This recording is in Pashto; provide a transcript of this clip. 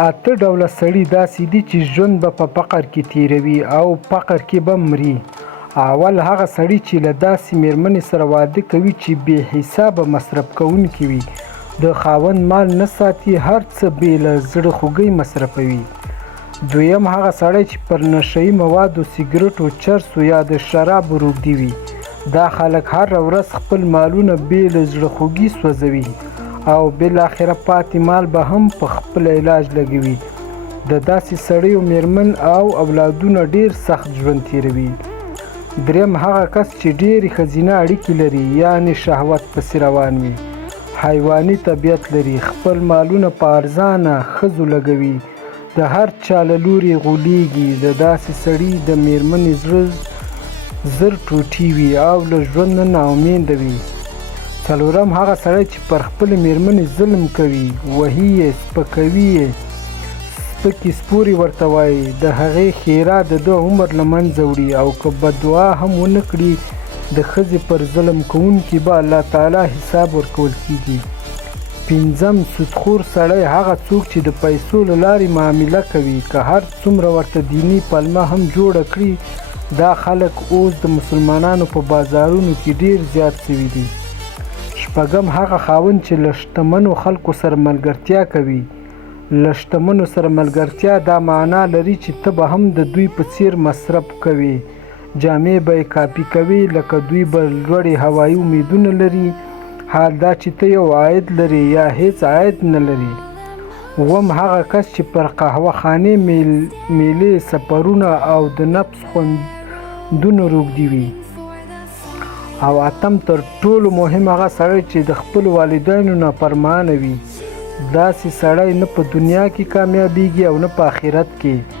اته ډوله سړي داسې دي چې ژوند به په فقر کې تیروي او فقر کې به مري. اول هغه سړی چې له داسې مېرمنې سره واده کوي چې بې حسابه مصرف کوونکې وي، د خاوند مال نه ساتي، هر څه بې له زړه خوږۍ مصرفوي. دویم هغه سړی چې پر نشهیي موادو، سګرټو، چرسو یا د شرابو روږدي وي. دا خلک هره ورځ خپل مالونه بې له زړه خوږي سوځوي او بالاخره پاتې مال به هم په خپل علاج لګوي. د داسې سړیو مېرمن او اولادونه ډېر سخت ژوند تیروي. دریم هغه کس چې ډېرې ښځینه اړیکې لري، یعنې شهوت پسې روان وي، حیواني طبیعت لري، خپل مالونه په ارزانه ښځو لګوي، د هر چا له لوري غولیږي. د داسې سړي د مېرمنې زړه زر ټوټې وي او له ژوند نه ناامیده وي. څلورم هغه سړی چې پر خپلې مېرمنې ظلم کوي، وهي یې، سپکوي یې، سپکې سپورې ورته وایي، د هغې ښېرا د ده عمر له منځه وړي او که بددعا هم ونه کړي، د ښځې پر ظلم کوونکي به الله تعالی حساب ورکول کېږي. پنځم سودخور سړی هغه څوک چې د پیسو له لارې معامله کوي، که هر څومره ورته دیني پلمه هم جوړه کړي. دا خلک اوس د مسلمانانو په بازارونو کې ډېر زیات شوي دي. شپږم هغه خاوند چې له شتمنو خلکو سره ملګرتیا کوي. له شتمنو سره ملګرتیا دا معنا لري چې ته به هم د دوی په څیر مصرف کوې، جامې به یې کاپي کوې لکه دوی به لوړې هوایي امیدونه لري، حال دا چې ته یو عاید لري یا هیڅ عاید نه لري. اووم هغه کس چې پر قهوه خانې، میلې، سفرونه او د نفس خوندونه روږدي وي. او اتم تر ټولو مهم هغه سړی چې د خپلو والدینو نافرمانه وي. داسې سړی نه په دنیا کې کامیابیږي او نه په آخرت کې.